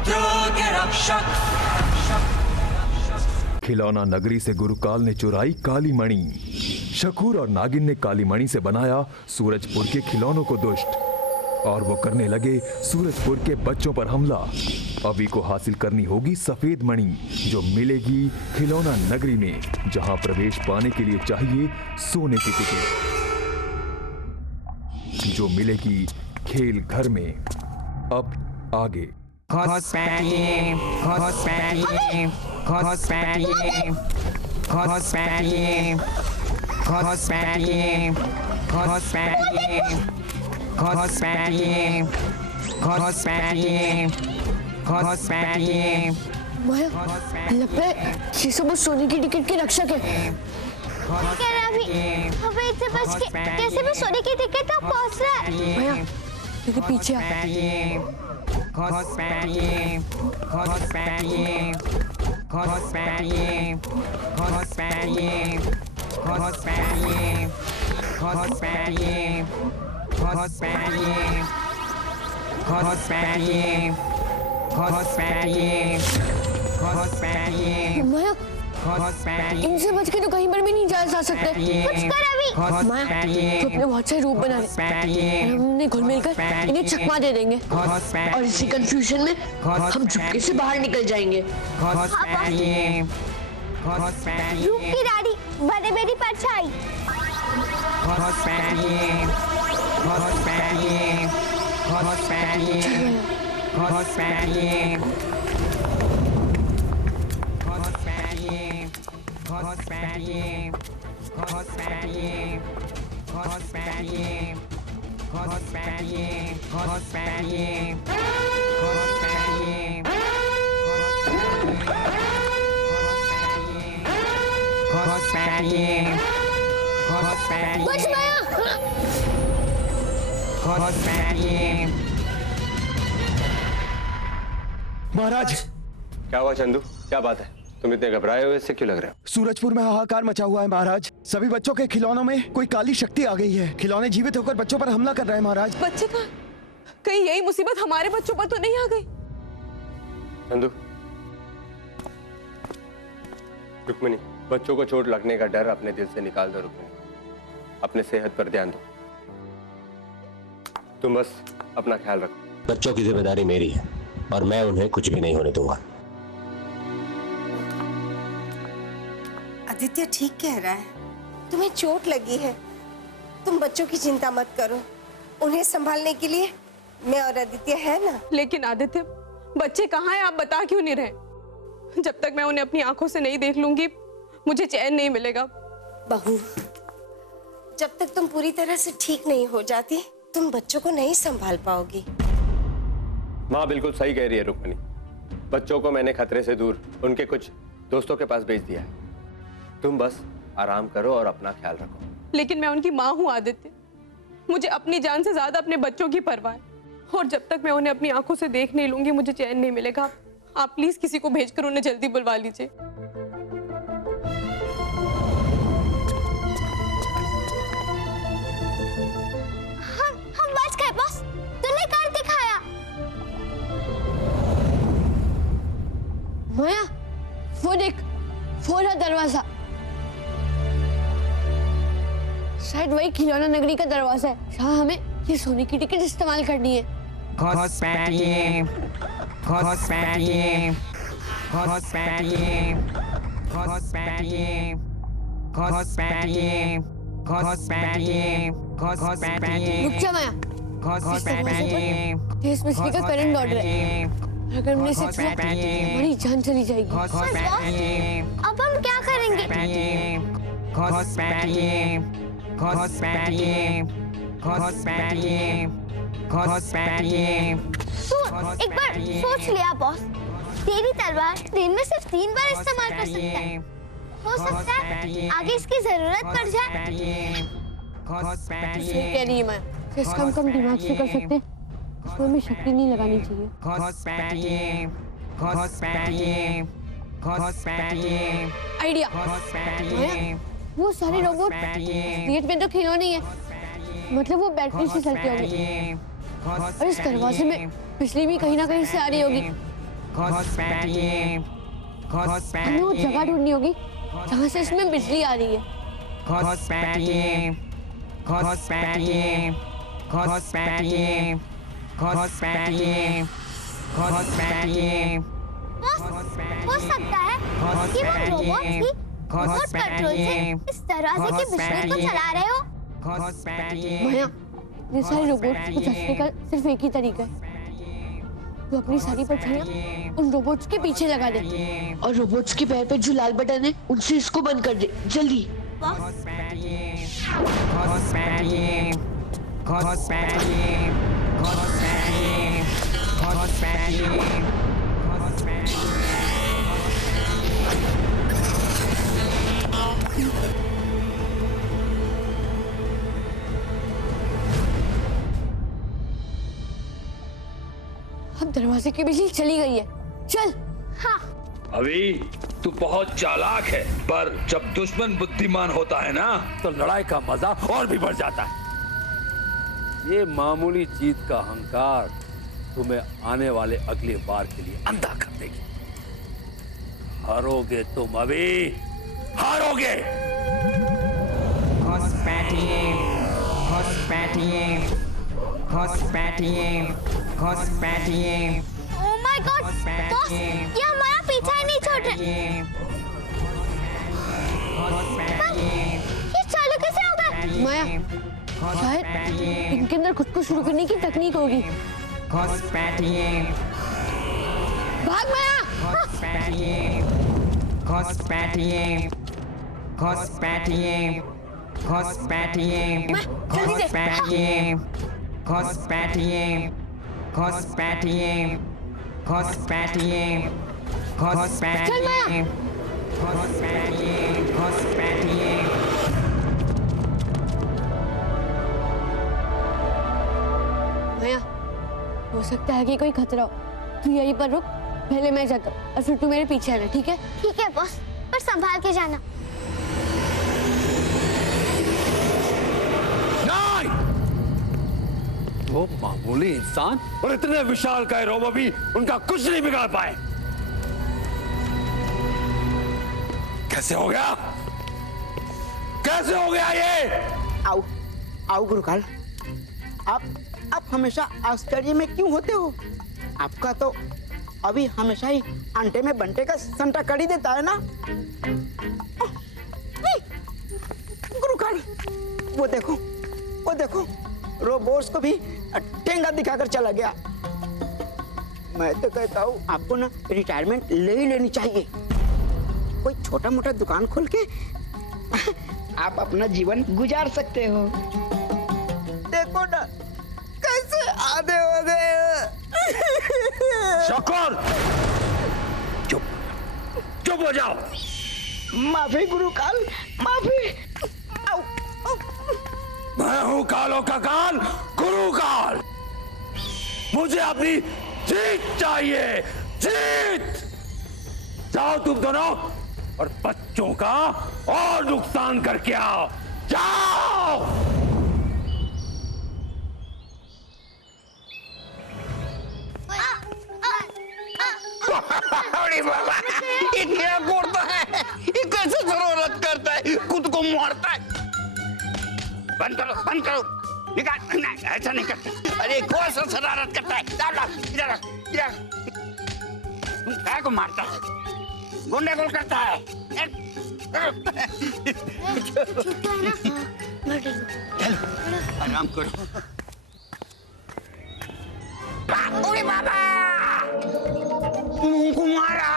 पुत्रों के रक्षक। खिलौना नगरी से गुरुकाल ने चुराई काली मणि। शकूर और नागिन ने काली मणि से बनाया सूरजपुर के खिलौनों को दुष्ट, और वो करने लगे सूरजपुर के बच्चों पर हमला। अभी को हासिल करनी होगी सफेद मणि, जो मिलेगी खिलौना नगरी में, जहां प्रवेश पाने के लिए चाहिए सोने की टिकट, जो मिलेगी खेल घर में। अब आगे। माया, लगता है ये सब उस सोने की टिकट के रक्षक है। अभी इसे बच के कैसे भी सोने की टिकट तक पहुंच रहा है। माया, मेरे पीछे आ। माया, इनसे बच के तो कहीं पर भी नहीं जा सकते। कुछ कर अभी। माया, तो अपने बहुत सारे रूप बना रहे, हमने घुल मिलकर इन्हें चकमा दे देंगे, और इसी कंफ्यूजन में हम चुपके से बाहर निकल जाएंगे। रूप की दाढ़ी, बड़े मेरी परछाई। बच माया। महाराज, क्या हुआ चंदू? क्या बात है? तुम इतने घबराए हुए इससे क्यों लग रहे हो? सूरजपुर में हाहाकार मचा हुआ है महाराज। सभी बच्चों के खिलौनों में कोई काली शक्ति आ गई है। खिलौने जीवित होकर बच्चों पर हमला कर रहे हैं महाराज। बच्चे का कहीं यही मुसीबत हमारे बच्चों पर तो नहीं आ गई? चंदू, रुक्मिणी, बच्चों को चोट लगने का डर अपने दिल से निकाल दो। रुक्मिणी, अपने सेहत पर ध्यान दो। तुम बस अपना ख्याल रखो। बच्चों की जिम्मेदारी मेरी है और मैं उन्हें कुछ भी नहीं होने दूंगा। आदित्य ठीक कह रहा है, तुम्हें चोट लगी है। तुम बच्चों की चिंता मत करो, उन्हें संभालने के लिए मैं और आदित्य है ना। लेकिन आदित्य, बच्चे कहाँ हैं? आप बता क्यों नहीं रहे? जब तक मैं उन्हें अपनी आंखों से नहीं देख लूंगी मुझे चैन नहीं मिलेगा। बहू, जब तक तुम पूरी तरह से ठीक नहीं हो जाती तुम बच्चों को नहीं संभाल पाओगी। माँ बिल्कुल सही कह रही है रुक्मिणी। बच्चों को मैंने खतरे से दूर उनके कुछ दोस्तों के पास भेज दिया है। तुम बस आराम करो और अपना ख्याल रखो। लेकिन मैं उनकी माँ हूँ आदित्य, मुझे अपनी जान से ज्यादा अपने बच्चों की परवाह है, और जब तक मैं उन्हें अपनी आंखों से देख नहीं लूंगी मुझे चैन नहीं मिलेगा। आप प्लीज किसी को भेजकर उन्हें जल्दी बुलवा लीजिए। हम बच गए बॉस, तूने कर दिखाया। माया, वो देख, वो रहा दरवाजा। शायद वही खिलौना नगरी का दरवाजा है जहाँ हमें ये सोने की टिकट इस्तेमाल करनी है। रुक जा माया, इस दरवाजे पर तेज बिजली का करंट दौड़ रहा है। अगर हमने इसे छुआ तो हमारी जान चली जाएगी। अब हम क्या करेंगे? एक बार सोच लिया बॉस, तेरी तलवार दिन में सिर्फ 3 बार इस्तेमाल कर सकता है। हो सकता है आगे इसकी जरूरत पड़ जाए। सही कह रही है माया, इसका हम कम दिमाग से कर सकते हैं, इसमें हमें शक्ति नहीं लगानी चाहिए। आइडिया, माया, वो सारे रोबोट क्रिएट में तो खिलौने ही है, मतलब वो बैटरी से चलते होंगे, और इस दरवाजे में बिजली भी कहीं ना कहीं से आ रही होगी। हमें वो जगह ढूंढनी होगी जहाँ से इसमें बिजली आ रही है। हो सकता है कि वो रोबोट ही रिमोट कंट्रोल से इस दरवाजे की बिजली को चला रहे हो। माया, ये सारे रोबोट्स को चलाने का सिर्फ एक ही तरीका है। तो अपनी सारी परछाइयां उन रोबोट्स के पीछे लगा दे और रोबोट्स के पैर पे जो लाल बटन है उनसे इसको बंद कर दे जल्दी। अब दरवाजे की बिजली चली गई है। चल। हाँ। अभी तू बहुत चालाक है, पर जब दुश्मन बुद्धिमान होता है ना तो लड़ाई का मजा और भी बढ़ जाता है। ये मामूली जीत का अहंकार तुम्हें आने वाले अगले बार के लिए अंधा कर देगी। हारोगे तुम, अभी हारोगे। Oh my God, बॉस, ये हमारा पीछा ही नहीं छोड़ रहे। पर ये चालू कैसे होगा? माया, शायद इनके अंदर खुद को शुरू करने की तकनीक होगी। भाग माया। चल माया। माया, हो सकता है कि कोई खतरा हो। तू यहीं पर रुक, पहले मैं जाता हूँ और फिर तू मेरे पीछे आना, ठीक है? ठीक है बॉस, पर संभाल के जाना। वो मामूली इंसान और इतने विशाल काय रोबो भी उनका कुछ नहीं बिगाड़ पाए। कैसे हो गया? कैसे हो गया ये? आओ आओ गुरुकाल, आप हमेशा आश्चर्य में क्यों होते हो? आपका तो अभी हमेशा ही अंडे में बंटे का संटा कर ही देता है ना। गुरुकाल, वो देखो रोबोट्स को भी ठेंगा दिखाकर चला गया। मैं तो कहता हूँ आपको ना रिटायरमेंट ले ही लेनी चाहिए। कोई छोटा मोटा दुकान खोल के आप अपना जीवन गुजार सकते हो। देखो ना कैसे आधे हो गए। शकुर, चुप हो जाओ। माफी गुरुकाल, माफी। मैं हूं कालों का काल, गुरु काल। मुझे अपनी जीत चाहिए, जीत। जाओ तुम दोनों और बच्चों का और नुकसान करके आओ, जाओ। अरे बाबा, ये क्या करता है? ये कैसे जरूरत करता है? खुद को मारता है। बंद करो, निकाल। नहीं, ऐसा नहीं करता। अरे कौन सा शरारत करता है? इधर तुम क्या को मारता है? गुंडे को करता है। आराम करो। अरे बाबा, तुमको मारा।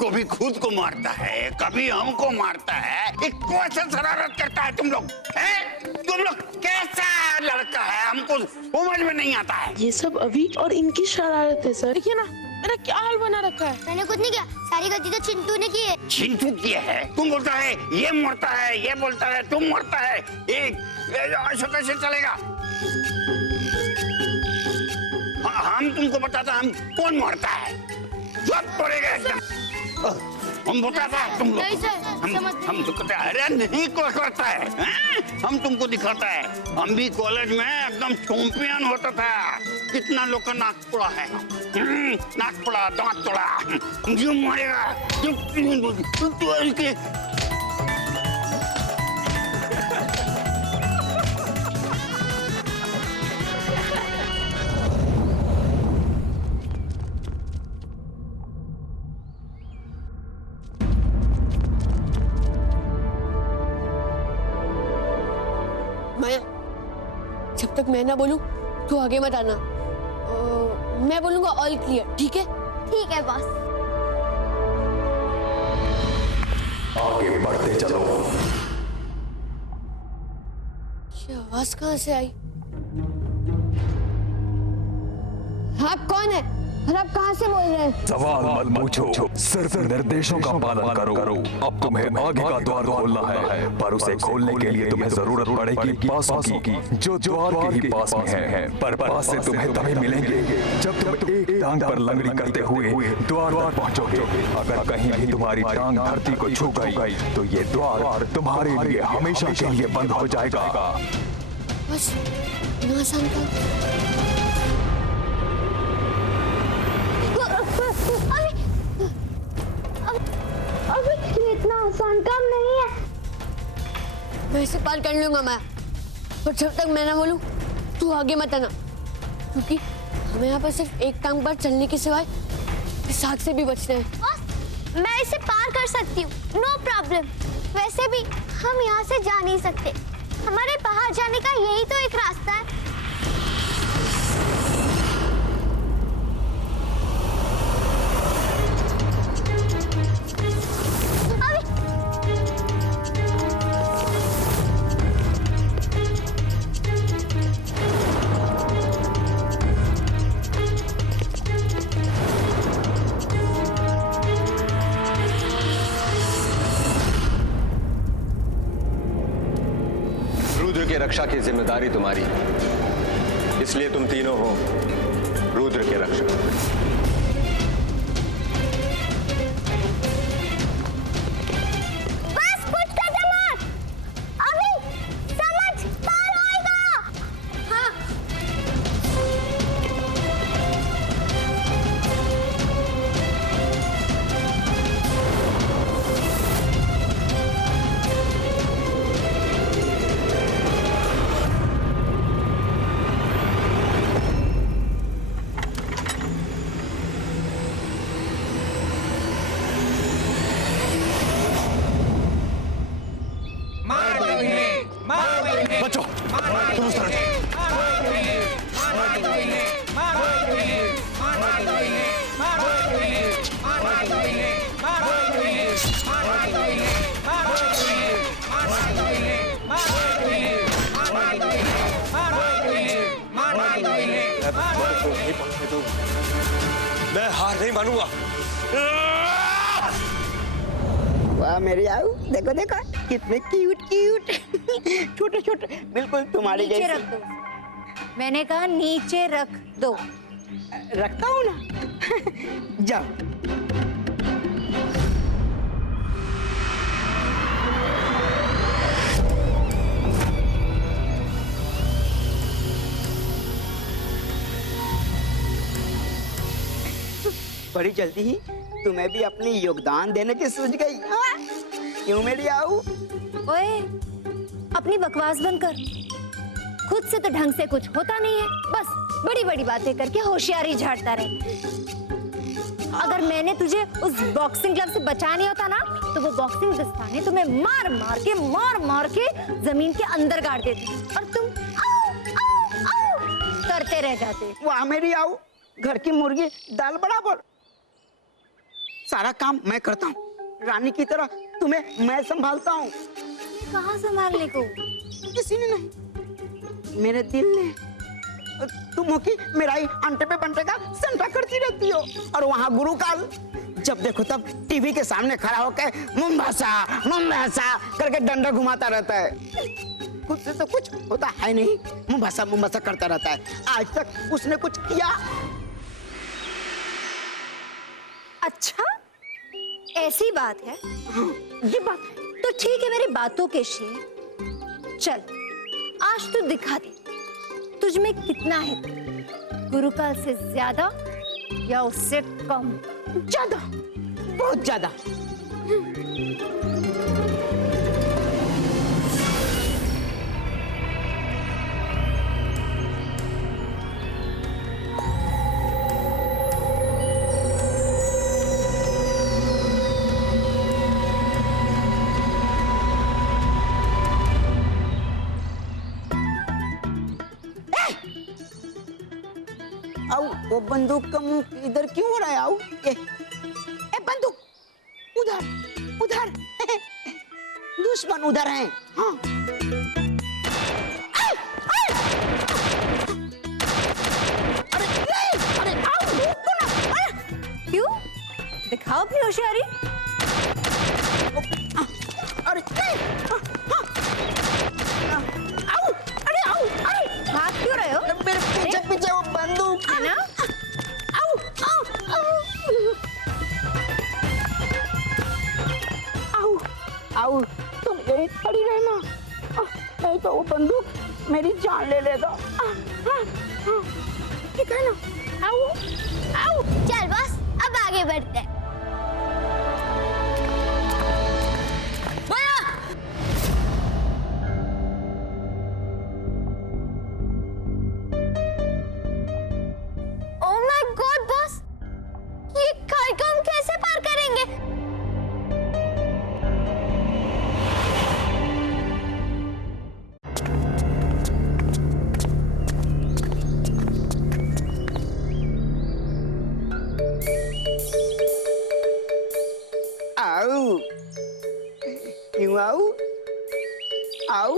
कभी खुद को मारता है, कभी हमको मारता है। एक कौन सा शरारत करता है तुम लोग? तुम लोग कैसा लड़का है, हमको समझ में नहीं आता है। ये सब अभी और इनकी शरारत है सर। देखिए ना मेरा क्या हाल बना रखा है। मैंने कुछ नहीं किया, सारी गलती तो चिंटू ने की है। चिंटू किया है? तुम बोलता है ये मरता है, ये बोलता है तुम मरता है। ऐसा कैसे चलेगा? हम तुमको बताता हम कौन मरता है। जब पड़ेगा एकदम। हम बताता है तुम लोग। हम तो कहते हैं अरे नहीं को करता है। हम तुमको दिखाता है। हम भी कॉलेज में एकदम चैंपियन होता था। कितना लोग का नाक तोड़ा है। नाक तोड़ा, दांत तोड़ा, जो मारेगा माया, जब तक मैं ना बोलूं तू आगे मत आना। मैं बोलूंगा ऑल क्लियर, ठीक है? ठीक है बॉस। आगे बढ़ते चलो। ये आवाज कहाँ से आई? आप कौन है और आप कहाँ से बोल रहे हैं? सवाल मत पूछो, सिर्फ निर्देशों का पालन करो। अब तुम्हें आगे का द्वार खोलना है, पर उसे खोलने के लिए तुम्हें जरूरत पड़ेगी पासों की, जो द्वार के ही पास में है। पर पास से तुम्हें तभी मिलेंगे जब तुम एक टांग पर लंगड़ी करते हुए द्वार तक पहुंचोगे। अगर कहीं भी तुम्हारी टांग धरती को छू गई तो ये द्वार तुम्हारे लिए हमेशा के लिए बंद हो जाएगा। बस इतना आसान था। अभी ये इतना आसान काम नहीं है। मैं इसे पार कर लूंगा मैं, पर जब तक मैं ना बोलूं तू आगे मत आना, क्योंकि हमें यहाँ पर सिर्फ एक टांग पर चलने के सिवाय इस आग से भी बचना है। बॉस, मैं इसे पार कर सकती हूँ, नो प्रॉब्लम। वैसे भी हम यहाँ से जा नहीं सकते, हमारे बाहर जाने का यही तो एक रास्ता है। रुद्र की रक्षा की जिम्मेदारी तुम्हारी, इसलिए तुम तीनों हो रुद्र के रक्षक। बस कुछ कदम और, अभी समझ पार होएगा। हाँ। बच्चों, तुम उस तरफ मैं हार नहीं मानूंगा। वाह मेरी आऊ, देखो देखो कितने क्यूट क्यूट छोटे छोटे, बिल्कुल तुम्हारी नीचे जैसे। रख दो, मैंने कहा नीचे रख दो। रखता हूँ ना। जाओ। बड़ी जल्दी ही तुम्हें भी अपनी योगदान देने की सूझ गई। हाँ? क्यों मेरी आऊ? ओए, अपनी बकवास बंद कर। खुद से तो ढंग से कुछ होता नहीं है, बस बड़ी बड़ी बातें करके होशियारी झाड़ता रहे। अगर मैंने तुझे उस बॉक्सिंग क्लब से बचाया नहीं होता ना, तो वो बॉक्सिंग दस्ताने तुम्हें मार मार के जमीन के अंदर गाड़ देती और तुम आओ आओ आओ करते रह जाते। वाह मेरी आऊ, घर की मुर्गी दाल बराबर। सारा काम मैं करता हूँ, रानी की तरह तुम्हें मैं संभालता हूँ। कहाँ संभालने को? किसी ने नहीं, मेरे दिल ने। तुम हो कि मेरा ही अंटे पे बंटे का संटा करती रहती हो, और वहाँ गुरुकाल जब देखो तब टीवी के सामने खड़ा होकर मुंबासा करके डंडा घुमाता रहता है। खुद से तो कुछ होता है नहीं, मुंबासा करता रहता है। आज तक उसने कुछ किया? अच्छा, ऐसी बात है? ये बात है। तो ठीक है मेरी बातों के शेर, चल आज तू दिखा दे तुझ में कितना है। गुरुकाल से ज्यादा या उससे कम? ज्यादा, बहुत ज्यादा। आओ, वो बंदूक का मुंह इधर क्यों हो रहा है? आओ, ए बंदूक उधर, उधर। दुश्मन उधर है। हाँ। अरे नहीं, अरे आओ, रुको ना। क्यों? दिखाओ अपनी होशियारी। अरे नहीं, आओ, अरे आओ, अरे भाग क्यों रहे हो? मेरे पीछे पीछे वो बंदूक है ना? आओ, आओ, आओ, आओ, तुम यही खड़ी रहना, नहीं तो वो बंदूक मेरी जान ले लेगा। ठीक है ना? आओ, आओ। चल बॉस, अब आगे बढ़ते हैं। आओ, यूं आओ, आओ।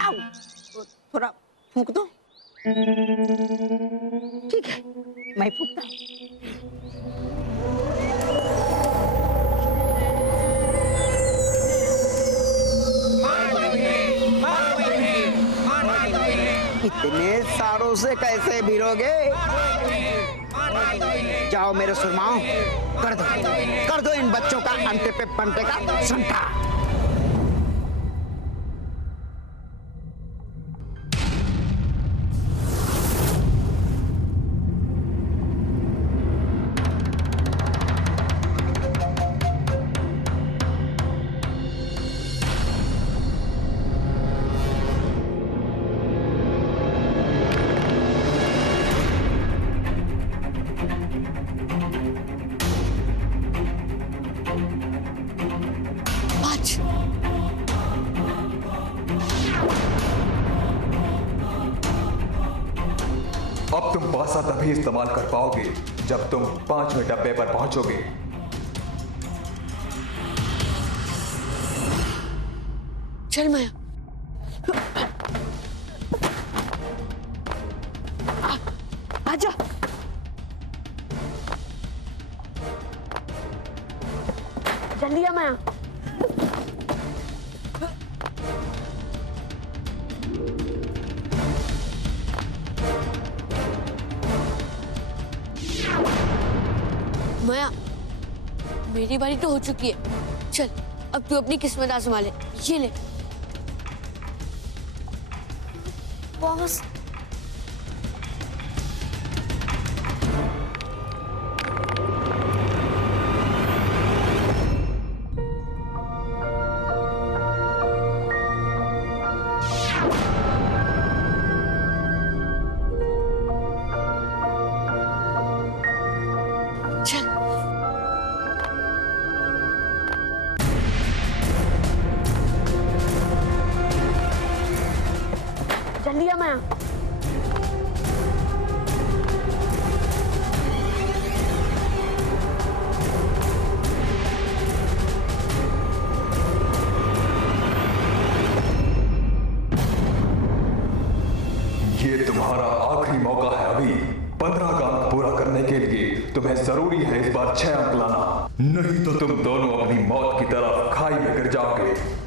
आओ, थोड़ा फूंक दो। ठीक है, मैं फूंकता हूँ। इतने सारों से कैसे भिड़ोगे? जाओ मेरे सुरमाओं, कर दो इन बच्चों का अंटे पे पंटे का संटा। अब तुम पासा तभी इस्तेमाल कर पाओगे जब तुम 5वें डब्बे पर पहुंचोगे। चल माया, आजा। जल्दी आ माया। माया, मेरी बारी तो हो चुकी है। चल अब तू अपनी किस्मत आजमा ले। ये ले बॉस। जल्दी आ माया। ये तुम्हारा आखिरी मौका है अभी। 15 का अंक पूरा करने के लिए तुम्हें जरूरी है इस बार 6 अंक लाना, नहीं तो तुम दोनों अपनी मौत की तरफ खाई में गिर जाओगे।